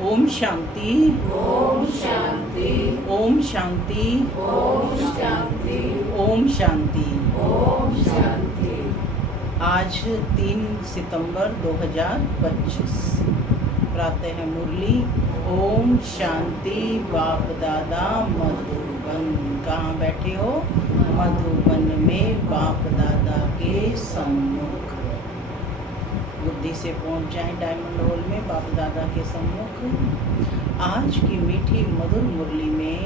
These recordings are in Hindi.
ओम शांति। ओम शांति। ओम शांति। ओम शांति। ओम शांति। ओम शांति। आज 3 सितंबर 2025 प्रातः मुरली। ओम शांति। बाप दादा मधुबन। कहाँ बैठे हो? मधुबन में बाप दादा के सम्मुख। बुद्धि से पहुंच जाएं डायमंड हॉल में बाप दादा के सम्मुख। आज की मीठी मधुर मुरली में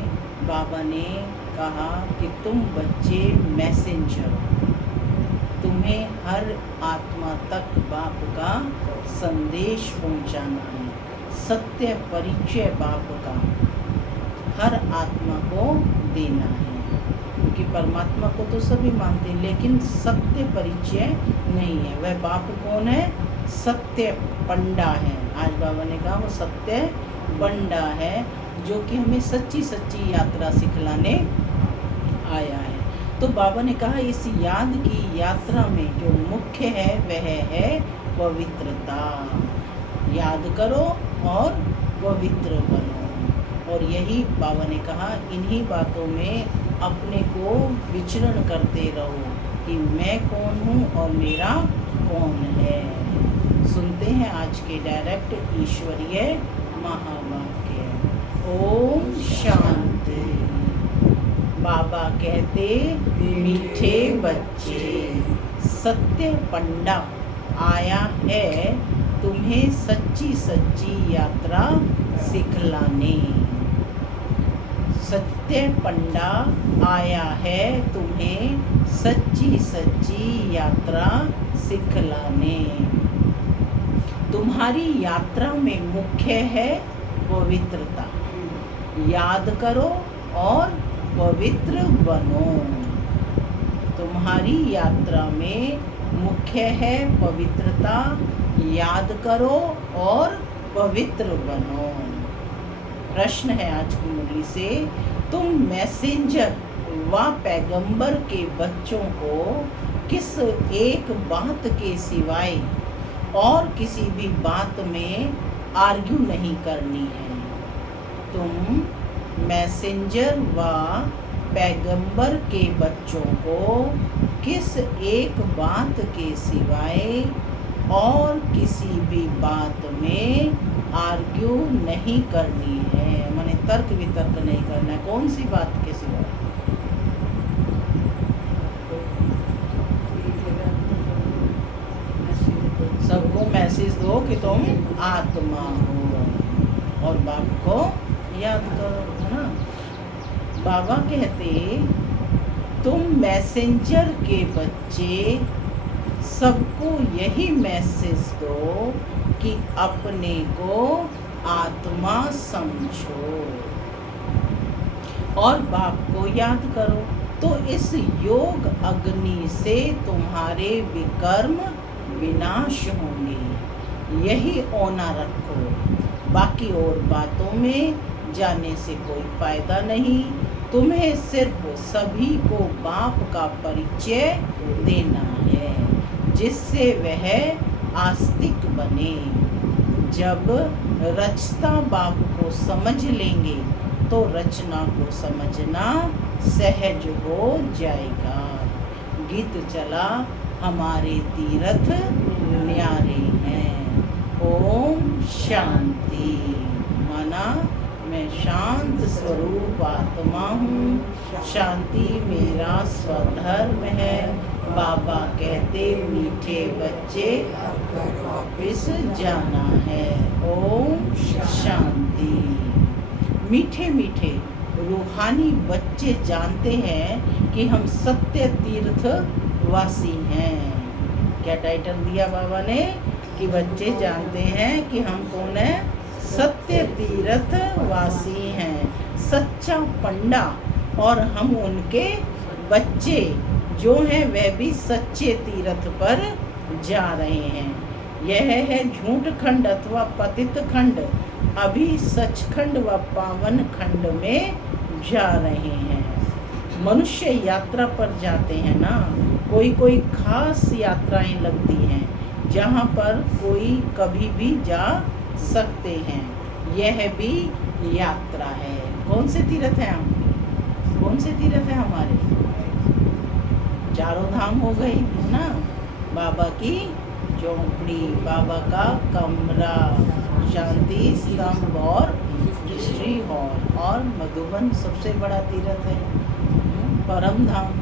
बाबा ने कहा कि तुम बच्चे मैसेंजर, तुम्हें हर आत्मा तक बाप का संदेश पहुंचाना है। सत्य परिचय बाप का हर आत्मा को देना है, क्योंकि परमात्मा को तो सभी मानते हैं, लेकिन सत्य परिचय नहीं है। वह बाप कौन है? सत्य पंडा है। आज बाबा ने कहा वो सत्य पंडा है, जो कि हमें सच्ची सच्ची यात्रा सिखलाने आया है। तो बाबा ने कहा इस याद की यात्रा में जो मुख्य है वह है पवित्रता। याद करो और पवित्र बनो। और यही बाबा ने कहा, इन्हीं बातों में अपने को विचरण करते रहो कि मैं कौन हूँ और मेरा कौन है। सुनते हैं आज के डायरेक्ट ईश्वरीय महावाक्य। ओम शांति। बाबा कहते, मीठे बच्चे, सत्य पंडा आया है तुम्हें सच्ची सच्ची यात्रा सिखलाने। सत्य पंडा आया है तुम्हें सच्ची सच्ची यात्रा सिखलाने। तुम्हारी यात्रा में मुख्य है पवित्रता। याद करो और पवित्र बनो। तुम्हारी यात्रा में मुख्य है पवित्रता। याद करो और पवित्र बनो। प्रश्न है आज की मुरली से, तुम मैसेंजर व पैगंबर के बच्चों को किस एक बात के सिवाय और किसी भी बात में आर्ग्यू नहीं करनी है। तुम मैसेंजर व पैगंबर के बच्चों को किस एक बात के सिवाय और किसी भी बात में आर्ग्यू नहीं करनी है, माने तर्क वितर्क नहीं करना है। कौन सी बात के सिवाय? सबको मैसेज दो कि तुम आत्मा हो और बाप को याद करो, है ना। बाबा कहते, तुम मैसेंजर के बच्चे सबको यही मैसेज दो कि अपने को आत्मा समझो और बाप को याद करो। तो इस योग अग्नि से तुम्हारे विकर्म विनाश होंगे। यही औना रखो। बाकी और बातों में जाने से कोई फायदा नहीं। तुम्हें सिर्फ सभी को बाप का परिचय देना है, जिससे वह आस्तिक बने। जब रचता बाप को समझ लेंगे तो रचना को समझना सहज हो जाएगा। गीत चला, हमारे तीर्थ न्यारे हैं। ओम शांति। माना मैं शांत स्वरूप आत्मा हूँ, शांति मेरा स्वधर्म है। बाबा कहते, मीठे बच्चे वापिस जाना है। ओम शांति। मीठे मीठे रूहानी बच्चे जानते हैं कि हम सत्य तीर्थ वासी हैं। क्या टाइटल दिया बाबा ने? कि बच्चे जानते हैं कि हम कौन है? सत्य तीर्थ वासी हैं, सच्चा पंडा। और हम उनके बच्चे जो हैं वह भी सच्चे तीर्थ पर जा रहे हैं। यह है झूठ खंड अथवा पतित खंड। अभी सचखंड व पावन खंड में जा रहे हैं। मनुष्य यात्रा पर जाते हैं ना, कोई कोई खास यात्राएं लगती हैं जहाँ पर कोई कभी भी जा सकते हैं। यह भी यात्रा है। कौन से तीर्थ है हम? कौन से तीर्थ है हमारे? चारों धाम हो गई है ना। बाबा की झोंपड़ी, बाबा का कमरा, शांति स्तंभ और हिस्ट्री हॉल, और मधुबन सबसे बड़ा तीर्थ है। परम धाम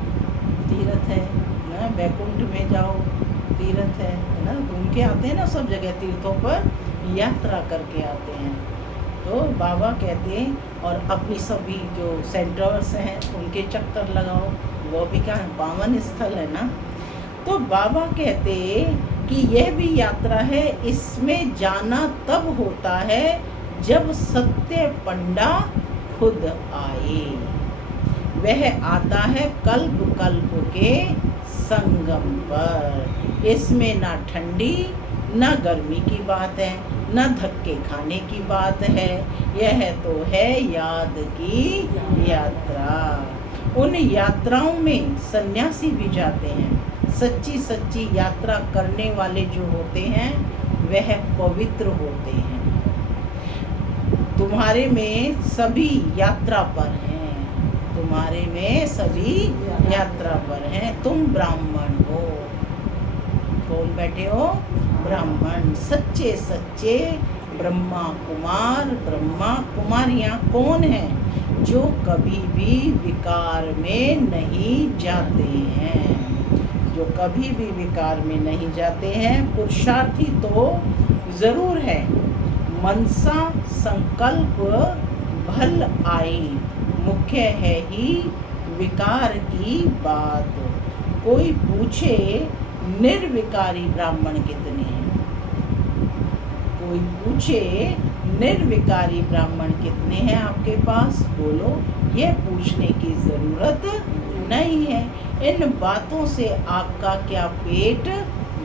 तीर्थ है ना। बैकुंठ में जाओ तीर्थ है ना। घूम के आते हैं ना, सब जगह तीर्थों पर यात्रा करके आते हैं। तो बाबा कहते हैं, और अपनी सभी जो सेंटर्स हैं उनके चक्कर लगाओ, वो भी क्या है? पावन स्थल है ना। तो बाबा कहते कि यह भी यात्रा है, इसमें जाना तब होता है जब सत्य पंडा खुद आए। वह आता है कल्प कल्प के संगम पर। इसमें ना ठंडी ना गर्मी की बात है, ना धक्के खाने की बात है। यह तो है याद की यात्रा। उन यात्राओं में सन्यासी भी जाते हैं। सच्ची सच्ची यात्रा करने वाले जो होते हैं वह पवित्र होते हैं। तुम्हारे में सभी यात्रा पर हैं, तुम्हारे में सभी यात्रा पर हैं। तुम ब्राह्मण हो। कौन बैठे हो? ब्राह्मण। सच्चे सच्चे ब्रह्मा कुमार, ब्रह्मा कुमारियाँ कौन हैं? जो कभी भी विकार में नहीं जाते हैं, जो कभी भी विकार में नहीं जाते हैं। पुरुषार्थी तो जरूर है, मनसा संकल्प भल आई। मुख्य है ही विकार की बात। कोई पूछे निर्विकारी ब्राह्मण कितने हैं? कोई पूछे निर्विकारी ब्राह्मण कितने हैं आपके पास? बोलो। ये पूछने की जरूरत नहीं है। इन बातों से आपका क्या पेट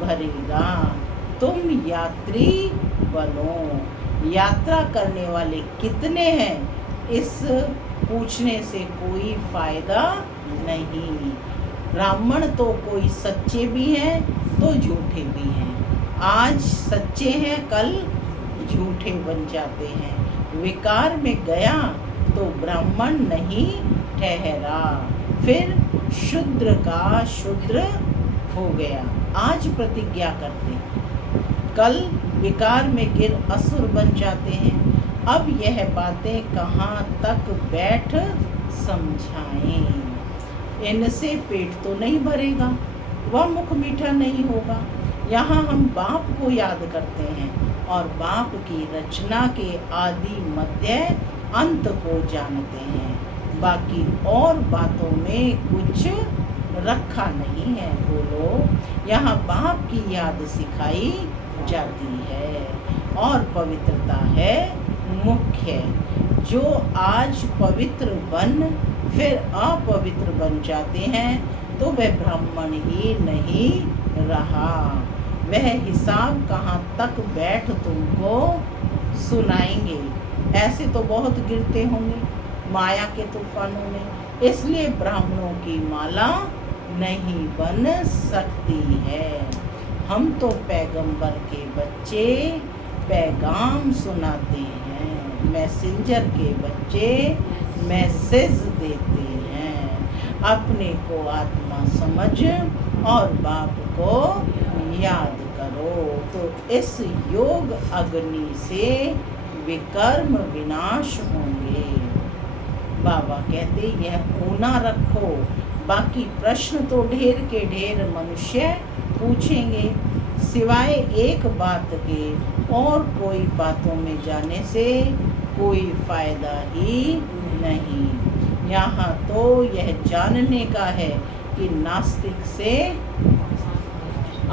भरेगा? तुम यात्री बनो। यात्रा करने वाले कितने हैं, इस पूछने से कोई फायदा नहीं। ब्राह्मण तो कोई सच्चे भी हैं तो झूठे भी हैं। आज सच्चे हैं, कल झूठे बन जाते हैं। विकार में गया तो ब्राह्मण नहीं ठहरा, फिर शूद्र का शूद्र हो गया। आज प्रतिज्ञा करते, कल विकार में गिर असुर बन जाते हैं। अब यह बातें कहाँ तक बैठ समझाएं? इनसे पेट तो नहीं भरेगा, वह मुख मीठा नहीं होगा। यहाँ हम बाप को याद करते हैं और बाप की रचना के आदि मध्य अंत को जानते हैं। बाकी और बातों में कुछ रखा नहीं है। बोलो। यहाँ बाप की याद सिखाई जाती है और पवित्रता है मुख्य। जो आज पवित्र बन फिर अपवित्र बन जाते हैं तो वह ब्राह्मण ही नहीं रहा। वह हिसाब कहाँ तक बैठ तुमको सुनाएंगे। ऐसे तो बहुत गिरते होंगे माया के तूफानों में, इसलिए ब्राह्मणों की माला नहीं बन सकती है। हम तो पैगंबर के बच्चे पैगाम सुनाते हैं, मैसेंजर के बच्चे मैसेज देते हैं। अपने को आत्मा समझ और बाप को याद करो तो इस योग अग्नि से विकर्म विनाश होंगे। बाबा कहते यह ऊना रखो, बाकी प्रश्न तो ढेर के ढेर मनुष्य पूछेंगे। सिवाय एक बात के और कोई बातों में जाने से कोई फायदा ही नहीं। यहाँ तो यह जानने का है कि नास्तिक से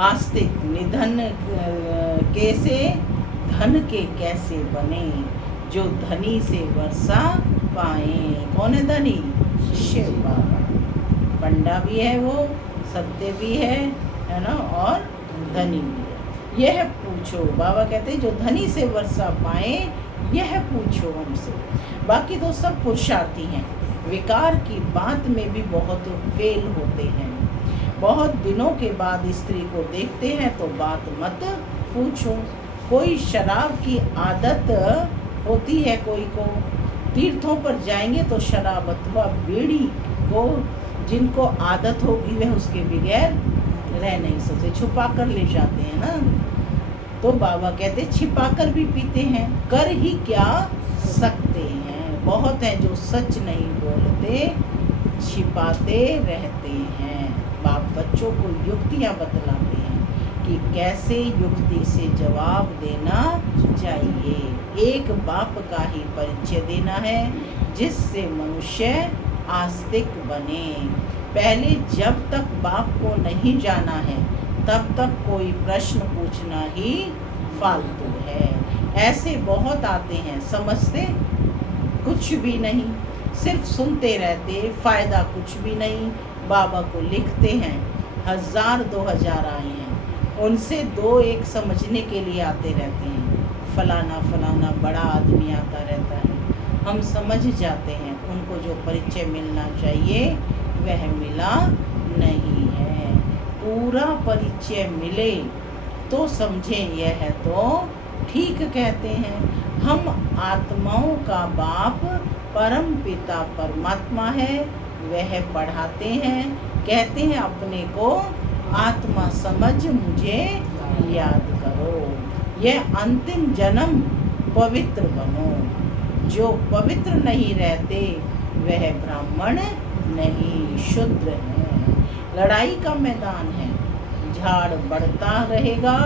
आस्तिक, निधन कैसे धन के कैसे बने, जो धनी से वर्षा पाए। कौन है धनी? शिव बाबा। पंडा भी है वो, सत्य भी है ना, और धनी भी है। यह पूछो, बाबा कहते हैं जो धनी से वर्षा पाए यह पूछो हमसे। बाकी तो सब पुरुषार्थी हैं। विकार की बात में भी बहुत फेल होते हैं। बहुत दिनों के बाद स्त्री को देखते हैं तो बात मत पूछो। कोई शराब की आदत होती है कोई को। तीर्थों पर जाएंगे तो शराब अथवा बीड़ी को जिनको आदत होगी वह उसके बगैर रह नहीं सकते, छुपा कर ले जाते हैं ना। तो बाबा कहते छिपा कर भी पीते हैं, कर ही क्या सकते हैं। बहुत हैं जो सच नहीं बोलते, छिपाते रहते हैं। बाप बच्चों को युक्तियाँ बतलाते हैं कि कैसे युक्ति से जवाब देना चाहिए। एक बाप का ही परिचय देना है जिससे मनुष्य आस्तिक बने। पहले जब तक बाप को नहीं जाना है तब तक कोई प्रश्न पूछना ही फालतू है। ऐसे बहुत आते हैं, समझते कुछ भी नहीं, सिर्फ सुनते रहते, फायदा कुछ भी नहीं। बाबा को लिखते हैं 1000-2000 आए हैं, उनसे 2-1 समझने के लिए आते रहते हैं। फलाना फलाना बड़ा आदमी आता रहता है, हम समझ जाते हैं उनको जो परिचय मिलना चाहिए वह मिला नहीं है। पूरा परिचय मिले तो समझें यह तो ठीक कहते हैं। हम आत्माओं का बाप परम पिता परमात्मा है, वह पढ़ाते हैं, कहते हैं अपने को आत्मा समझ मुझे याद करो। यह अंतिम जन्म पवित्र बनो। जो पवित्र नहीं रहते वह ब्राह्मण नहीं, शूद्र है। लड़ाई का मैदान है, झाड़ बढ़ता रहेगा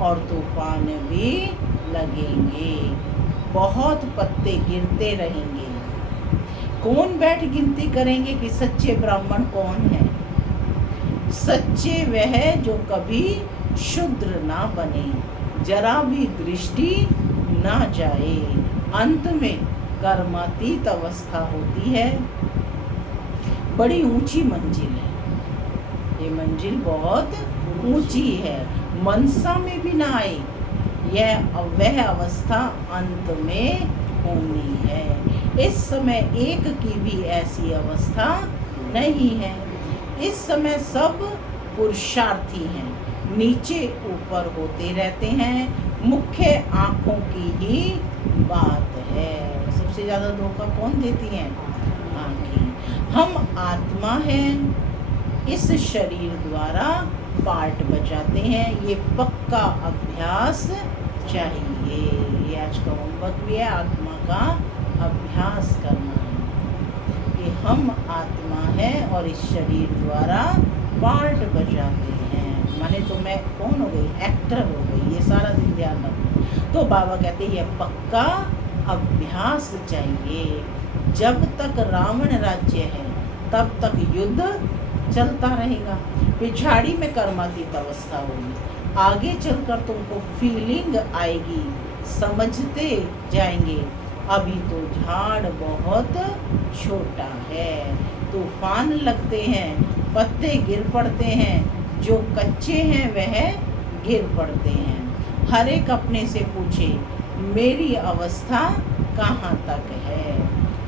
और तूफान भी लगेंगे, बहुत पत्ते गिरते रहेंगे। कौन बैठ गिनती करेंगे कि सच्चे ब्राह्मण कौन है? सच्चे वह जो कभी शूद्र ना बने, जरा भी दृष्टि ना जाए। अंत में कर्मातीत अवस्था होती है। बड़ी ऊंची मंजिल है, ये मंजिल बहुत ऊंची है, मनसा में भी ना आए। यह वह अवस्था अंत में होनी है। इस समय एक की भी ऐसी अवस्था नहीं है। इस समय सब पुरुषार्थी हैं, नीचे ऊपर होते रहते हैं। मुख्य आँखों की ही बात है। सबसे ज़्यादा धोखा कौन देती हैं? आँखें। हम आत्मा हैं, इस शरीर द्वारा पार्ट बजाते हैं। ये पक्का अभ्यास चाहिए। ये आज का होमवर्क भी है, आत्मा का अभ्यास करना है कि हम आत्मा है और इस शरीर द्वारा पार्ट बजाते हैं। माने तो मैं कौन हो गई? एक्टर हो गई। ये सारा दिन ध्यान रखो। तो बाबा कहते हैं ये पक्का अभ्यास चाहिए। जब तक रावण राज्य है तब तक युद्ध चलता रहेगा। पिछाड़ी में कर्मातीत अवस्था होगी, आगे चलकर तुमको फीलिंग आएगी, समझते जाएंगे। अभी तो झाड़ बहुत छोटा है, तूफान लगते हैं, पत्ते गिर पड़ते हैं, जो कच्चे हैं वह गिर पड़ते हैं। हर एक अपने से पूछे मेरी अवस्था कहाँ तक है।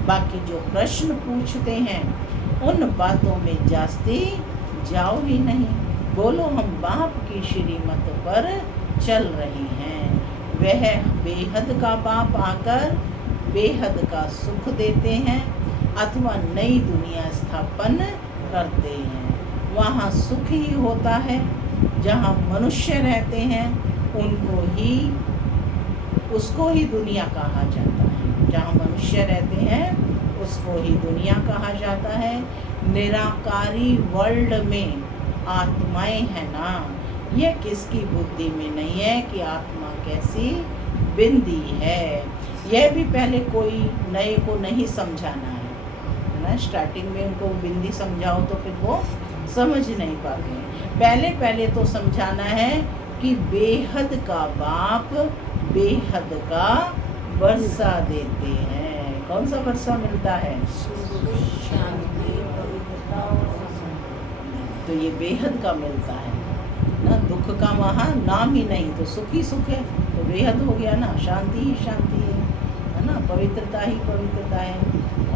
बाकी जो प्रश्न पूछते हैं उन बातों में जास्ती जाओ ही नहीं। बोलो हम बाप की श्रीमत पर चल रही हैं। वह बेहद का बाप आकर बेहद का सुख देते हैं अथवा नई दुनिया स्थापन करते हैं। वहाँ सुख ही होता है। जहाँ मनुष्य रहते हैं उसको ही दुनिया कहा जाता है। जहाँ मनुष्य रहते हैं उसको ही दुनिया कहा जाता है। निराकारी वर्ल्ड में आत्माएं हैं ना, यह किसकी बुद्धि में नहीं है कि आत्मा कैसी बिंदी है। यह भी पहले कोई नए को नहीं समझाना है ना। स्टार्टिंग में उनको बिंदी समझाओ तो फिर वो समझ नहीं पाते। पहले तो समझाना है कि बेहद का बाप बेहद का वर्षा देते हैं। कौन सा वर्षा मिलता है? शांति, पवित्रता और तो ये बेहद का मिलता है ना। दुख का वहाँ नाम ही नहीं, तो सुख ही सुख है, तो बेहद हो गया ना। शांति ही शांति है ना। पवित्रता ही पवित्रता है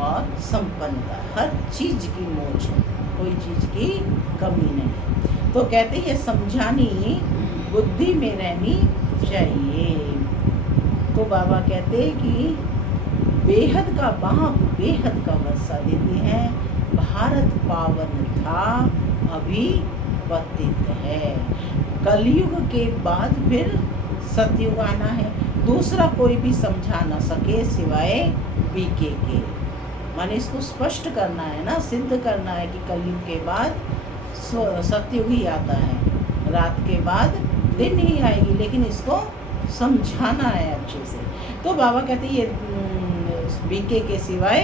और संपन्नता, हर चीज की मौज है, कोई चीज की कमी नहीं। तो कहते हैं समझानी बुद्धि में रहनी चाहिए। तो बाबा कहते हैं कि बेहद का बाप बेहद का वर्षा देते हैं। भारत पावन था अभी पतित है। कलयुग के बाद फिर सतयुग आना है। दूसरा कोई भी समझा ना सके सिवाय बीके के। माने इसको स्पष्ट करना है ना, सिद्ध करना है कि कलयुग के बाद सतयुग ही आता है, रात के बाद दिन ही आएगी, लेकिन इसको समझाना है अच्छे से। तो बाबा कहते हैं ये बीके के सिवाय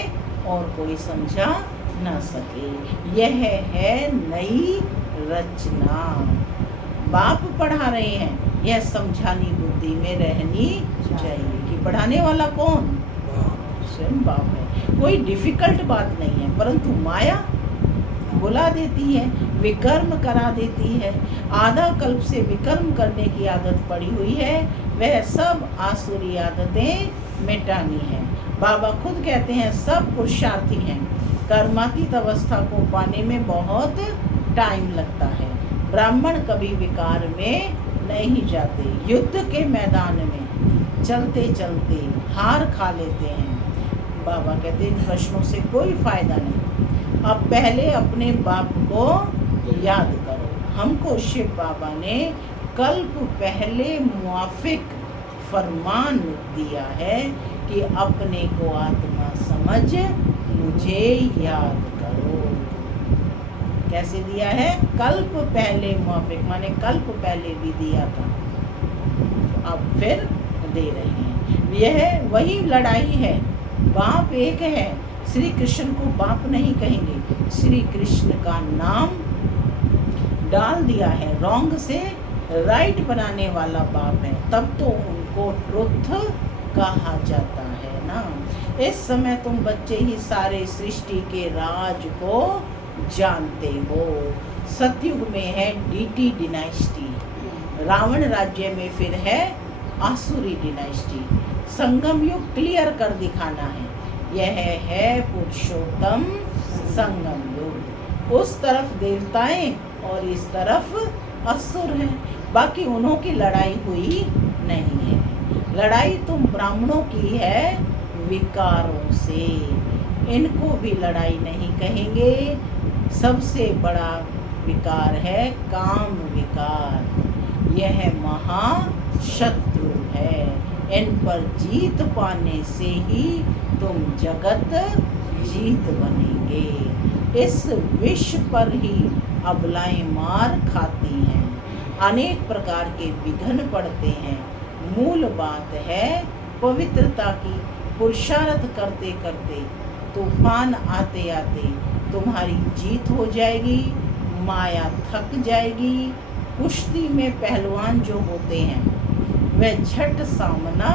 और कोई समझा ना सके। यह है नई रचना। बाप पढ़ा रहे हैं, यह समझानी बुद्धि में रहनी चाहिए कि पढ़ाने वाला कौन? स्वयं बाप है। कोई डिफिकल्ट बात नहीं है, परंतु माया बुला देती है, विकर्म करा देती है। आधा कल्प से विकर्म करने की आदत पड़ी हुई है, वह सब आसुरी आदतें मिटानी है। बाबा खुद कहते हैं सब पुरुषार्थी हैं, कर्मातीत अवस्था को पाने में बहुत टाइम लगता है। ब्राह्मण कभी विकार में नहीं जाते, युद्ध के मैदान में चलते चलते हार खा लेते हैं। बाबा कहते हैं प्रश्नों से कोई फायदा नहीं। अब पहले अपने बाप को याद करो। हमको शिव बाबा ने कल्प पहले मुआफिक फरमान दिया है कि अपने को आत्मा समझ मुझे याद करो। कैसे दिया है? कल्प पहले मुआफिक, माने कल्प पहले भी दिया था, अब फिर दे रहे हैं। यह वही लड़ाई है। बाप एक है, श्री कृष्ण को बाप नहीं कहेंगे, श्री कृष्ण का नाम डाल दिया है, रॉन्ग से राइट बनाने वाला बाप है, तब तो उनको ट्रुथ कहा जाता है ना। इस समय तुम बच्चे ही सारे सृष्टि के राज को जानते हो। सतयुग में है डीटी डिनाइस्टी, रावण राज्य में फिर है आसुरी डिनाइस्टी। संगम युग क्लियर कर दिखाना है, यह है पुरुषोत्तम संगम युग। उस तरफ देवताएं और इस तरफ असुर हैं। बाकी उन्हों की लड़ाई हुई नहीं है। लड़ाई तुम ब्राह्मणों की है विकारों से, इनको भी लड़ाई नहीं कहेंगे। सबसे बड़ा विकार है काम विकार, यह महाशत्रु है। इन पर जीत पाने से ही तुम जगत जीत बनेंगे। इस विष पर ही अबलाएं मार खाती हैं, अनेक प्रकार के विघ्न पड़ते हैं। मूल बात है पवित्रता की। पुरुषार्थ करते करते तूफान आते आते तुम्हारी जीत हो जाएगी, माया थक जाएगी। कुश्ती में पहलवान जो होते हैं वह झट सामना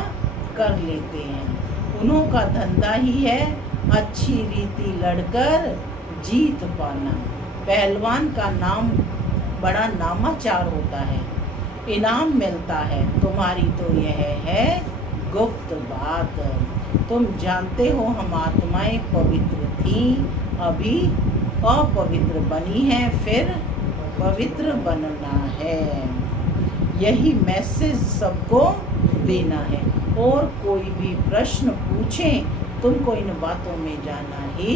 कर लेते हैं। उन्हों का धंधा ही है अच्छी रीति लड़कर जीत पाना। पहलवान का नाम बड़ा नामाचार होता है, इनाम मिलता है। तुम्हारी तो यह है गुप्त बात। तुम जानते हो हम आत्माएं पवित्र थी, अभी अपवित्र बनी है, फिर पवित्र बनना है। यही मैसेज सबको देना है। और कोई भी प्रश्न पूछे तुमको इन बातों में जाना ही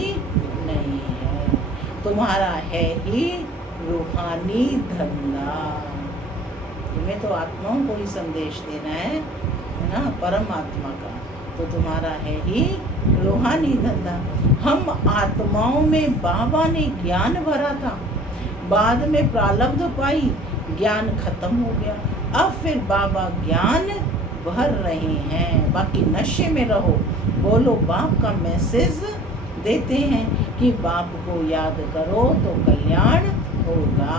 नहीं है। तुम्हारा है ही रूहानी धंधा। तुम्हें तो आत्माओं को ही संदेश देना है ना, परमात्मा का। तो तुम्हारा है ही रूहानी धंधा। हम आत्माओं में बाबा ने ज्ञान भरा था, बाद में प्रारब्ध पाई, ज्ञान खत्म हो गया। अब फिर बाबा ज्ञान भर रहे हैं। बाकी नशे में रहो, बोलो बाप का मैसेज देते हैं कि बाप को याद करो तो कल्याण होगा।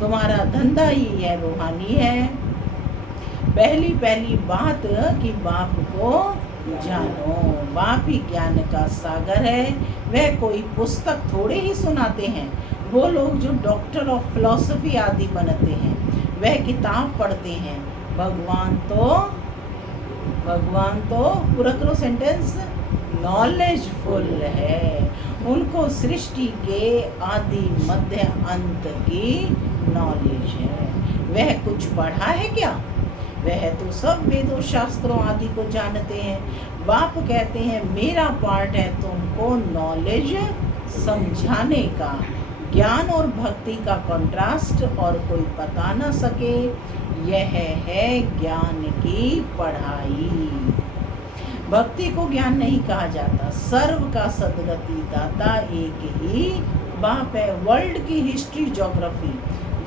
तुम्हारा धंधा ही है रूहानी है। पहली पहली बात कि बाप को जानो। बाप ही ज्ञान का सागर है। वह कोई पुस्तक थोड़े ही सुनाते हैं। वो लोग जो डॉक्टर ऑफ फिलॉसफी आदि बनते हैं वह किताब पढ़ते हैं। भगवान तो पूरा करो सेंटेंस, नॉलेजफुल है। उनको सृष्टि के आदि मध्य अंत की नॉलेज है। वह कुछ पढ़ा है क्या? वह तो सब वेदों शास्त्रों आदि को जानते हैं। बाप कहते हैं मेरा पार्ट है तुमको नॉलेज समझाने का। ज्ञान और भक्ति का कंट्रास्ट और कोई बता ना सके, यह है ज्ञान की पढ़ाई। भक्ति को ज्ञान नहीं कहा जाता। सर्व का सदगति दाता एक ही बाप है। वर्ल्ड की हिस्ट्री ज्योग्राफी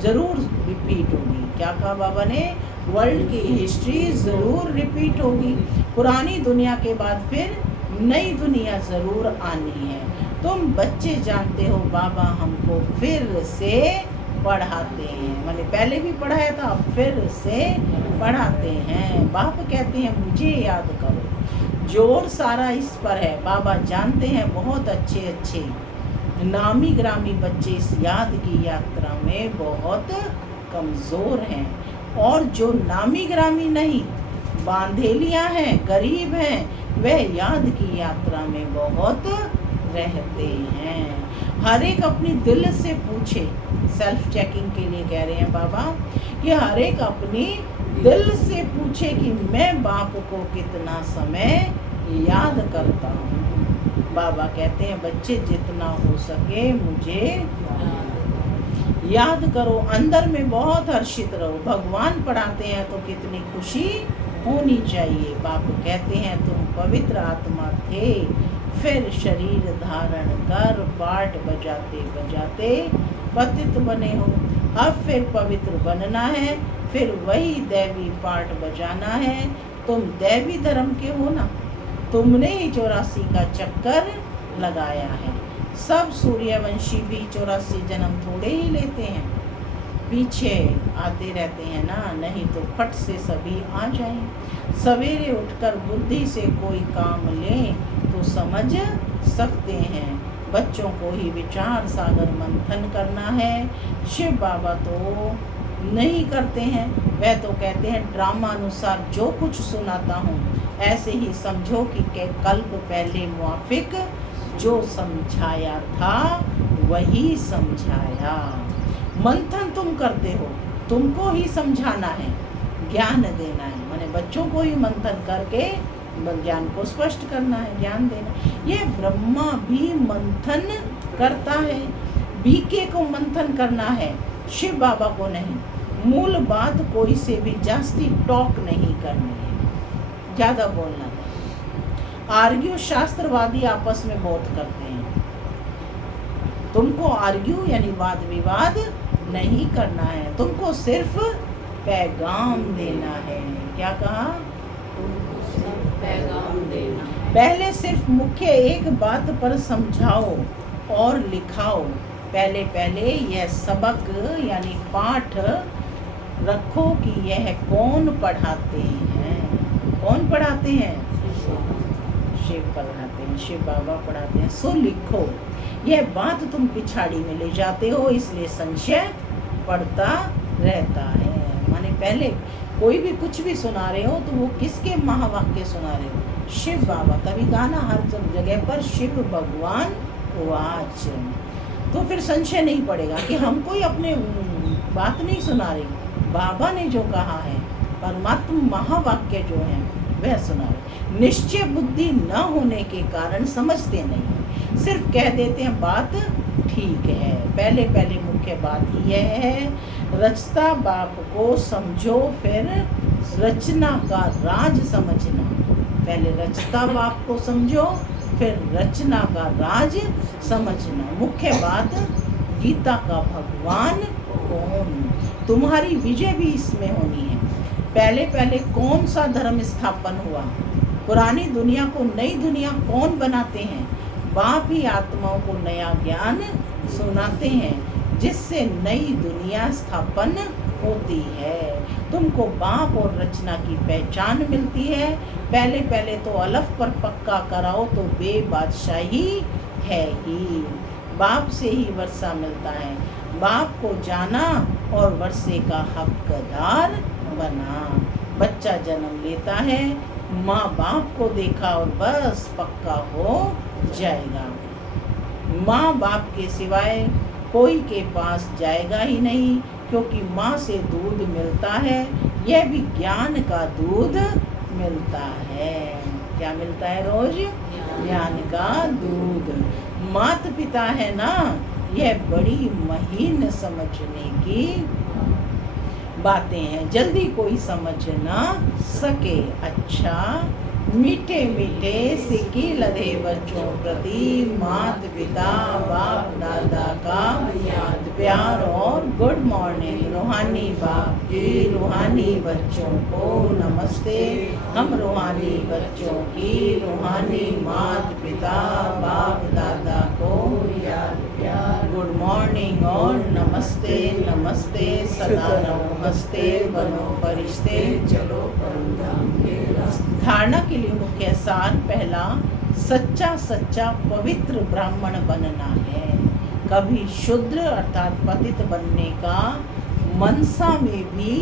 जरूर रिपीट होगी। क्या कहा बाबा ने? वर्ल्ड की हिस्ट्री जरूर रिपीट होगी। पुरानी दुनिया के बाद फिर नई दुनिया जरूर आनी है। तुम बच्चे जानते हो बाबा हमको फिर से पढ़ाते हैं। मैंने पहले भी पढ़ाया था, अब फिर से पढ़ाते हैं। बाप कहते हैं मुझे याद करो। जोर सारा इस पर है। बाबा जानते हैं बहुत अच्छे अच्छे नामी ग्रामी बच्चे इस याद की यात्रा में बहुत कमज़ोर हैं, और जो नामी ग्रामी नहीं, बांधेलियाँ हैं, गरीब हैं, वह याद की यात्रा में बहुत रहते हैं। हर एक अपनी दिल से पूछे। सेल्फ चेकिंग के लिए कह रहे हैं बाबा कि हर एक अपनी दिल से पूछे कि मैं बाप को कितना समय याद करता हूँ। बाबा कहते हैं बच्चे जितना हो सके मुझे याद करो। अंदर में बहुत हर्षित रहो। भगवान पढ़ाते हैं तो कितनी खुशी होनी चाहिए। बाप कहते हैं तुम पवित्र आत्मा थे, फिर शरीर धारण कर पाठ बजाते बजाते पतित बने हो। अब फिर पवित्र बनना है, फिर वही दैवी पाठ बजाना है। तुम दैवी धर्म के हो ना, तुमने ही 84 का चक्कर लगाया है। सब सूर्यवंशी भी 84 जन्म थोड़े ही लेते हैं, पीछे आते रहते हैं ना, नहीं तो फट से सभी आ जाएं। सवेरे उठकर बुद्धि से कोई काम लें तो समझ सकते हैं। बच्चों को ही विचार सागर मंथन करना है। शिव बाबा तो नहीं करते हैं, वह तो कहते हैं ड्रामा अनुसार जो कुछ सुनाता हूँ ऐसे ही समझो कि कल्प पहले मुआफिक जो समझाया था वही समझाया। मंथन तुम करते हो, तुमको ही समझाना है, ज्ञान देना है। माने बच्चों को ही मंथन करके ज्ञान को स्पष्ट करना है, ज्ञान देना। ये ब्रह्मा भी मंथन करता है, बीके को मंथन करना है, शिव बाबा को नहीं। मूल बात कोई से भी जास्ती टॉक नहीं करनी है, ज़्यादा बोलना नहीं। आर्ग्यू शास्त्रवादी आपस में बहुत करते हैं। तुमको आर्ग्यू यानी वाद विवाद नहीं करना है, तुमको सिर्फ पैगाम देना है। क्या कहा? पैगाम देना। पहले सिर्फ मुख्य एक बात पर समझाओ और लिखाओ। पहले पहले यह सबक यानी पाठ रखो कि यह कौन पढ़ाते हैं। कौन पढ़ाते हैं? शिव पढ़ाते हैं, शिव बाबा पढ़ाते हैं। सो लिखो। यह बात तुम पिछाड़ी में ले जाते हो, इसलिए संशय पड़ता रहता है। माने पहले कोई भी कुछ भी सुना रहे हो तो वो किसके महावाक्य सुना रहे हो? शिव बाबा। तभी गाना हर जगह पर शिव भगवान वाच। तो फिर संशय नहीं पड़ेगा कि हम कोई अपने बात नहीं सुना रहे, बाबा ने जो कहा है, परमात्मा महावाक्य जो है वह सुना रहे। निश्चय बुद्धि न होने के कारण समझते नहीं, सिर्फ कह देते हैं बात ठीक है। पहले पहले मुख्य बात यह है, रचता बाप को समझो, फिर रचना का राज समझना। पहले रचता बाप को समझो, फिर रचना का राज समझना। मुख्य बात गीता का भगवान कौन, तुम्हारी विजय भी इसमें होनी है। पहले पहले कौन सा धर्म स्थापन हुआ, पुरानी दुनिया को नई दुनिया कौन बनाते हैं? बाप ही आत्माओं को नया ज्ञान सुनाते हैं, जिससे नई दुनिया स्थापन होती है। तुमको बाप और रचना की पहचान मिलती है। पहले पहले तो अलफ पर पक्का कराओ तो बेबादशाही है ही। बाप से ही वर्षा मिलता है। बाप को जाना और वर्षे का हकदार बना। बच्चा जन्म लेता है, माँ बाप को देखा और बस पक्का हो जाएगा। माँ बाप के सिवाय कोई के पास जाएगा ही नहीं, क्योंकि माँ से दूध मिलता है, यह भी ज्ञान का दूध मिलता है। क्या मिलता है रोज? ज्ञान का दूध। माता पिता है ना, यह बड़ी महीन समझने की बातें हैं, जल्दी कोई समझ ना सके। अच्छा, मीठे मीठे सिक्के लदे बच्चों प्रति माता पिता बाप दादा का याद प्यार और गुड मॉर्निंग। रूहानी बाप की रूहानी बच्चों को नमस्ते। हम रूहानी बच्चों की रूहानी माता पिता बाप दादा को याद प्यार गुड मॉर्निंग और नमस्ते नमस्ते। सदा रहो हंसते, बनो फरिश्ते, चलो परमधाम के रास्ते। धारणा के लिए मुख्य सार पहला, सच्चा सच्चा पवित्र ब्राह्मण बनना है। कभी शूद्र अर्थात पतित बनने का मनसा में भी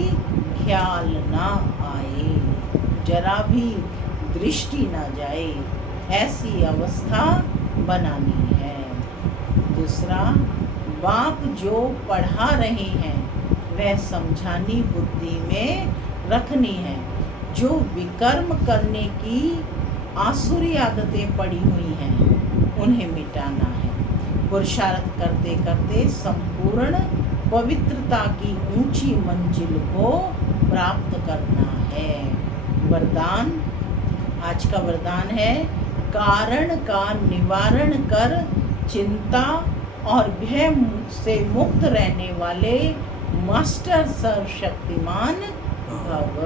ख्याल ना आए, जरा भी दृष्टि ना जाए, ऐसी अवस्था बनानी है। दूसरा, बाप जो पढ़ा रहे हैं वह समझानी बुद्धि में रखनी है। जो विकर्म करने की आसुरी आदतें पड़ी हुई हैं उन्हें मिटाना है। पुरुषार्थ करते करते संपूर्ण पवित्रता की ऊंची मंजिल को प्राप्त करना है। वरदान, आज का वरदान है, कारण का निवारण कर चिंता और भय से मुक्त रहने वाले मास्टर सर्वशक्तिमान भव।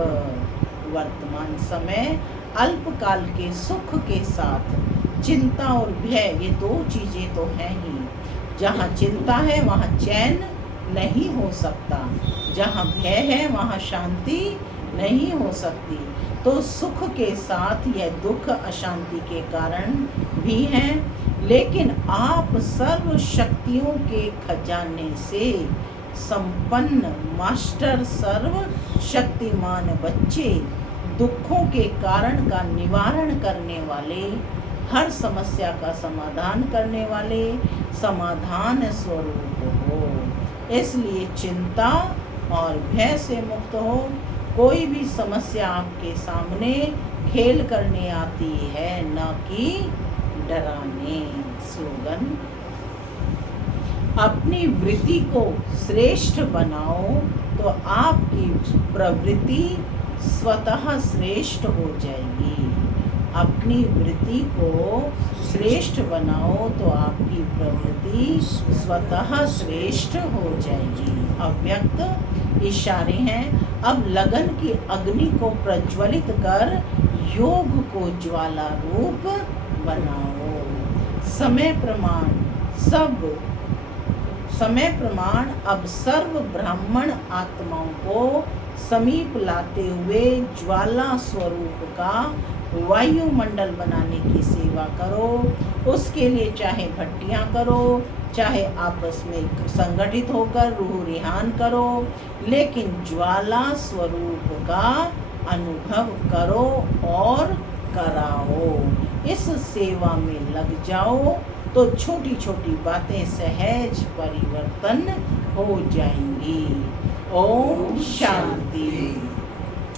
वर्तमान समय अल्पकाल के सुख के साथ चिंता और भय, ये दो चीजें तो हैं ही। जहाँ चिंता है वहाँ चैन नहीं हो सकता, जहाँ भय है वहाँ शांति नहीं हो सकती। तो सुख के साथ यह दुख अशांति के कारण भी हैं, लेकिन आप सर्व शक्तियों के खजाने से संपन्न मास्टर सर्व शक्तिमान बच्चे, दुखों के कारण का निवारण करने वाले, हर समस्या का समाधान करने वाले समाधान स्वरूप हो। इसलिए चिंता और भय से मुक्त हो। कोई भी समस्या आपके सामने खेल करने आती है, न कि डराने। स्लोगन, अपनी वृत्ति को श्रेष्ठ बनाओ तो आपकी प्रवृत्ति स्वतः श्रेष्ठ हो जाएगी। अपनी वृत्ति को श्रेष्ठ बनाओ तो आपकी प्रवृत्ति स्वतः श्रेष्ठ हो जाएगी। अव्यक्त इशारे हैं। अब लगन की अग्नि को प्रज्वलित कर योग को ज्वाला रूप बनाओ। समय प्रमाण अब सर्व ब्राह्मण आत्माओं को समीप लाते हुए ज्वाला स्वरूप का वायुमंडल बनाने की सेवा करो। उसके लिए चाहे भट्टियाँ करो, चाहे आपस में संगठित होकर रूह रिहान करो, लेकिन ज्वाला स्वरूप का अनुभव करो और कराओ। इस सेवा में लग जाओ तो छोटी छोटी बातें सहज परिवर्तन हो जाएंगी। ओम शांति।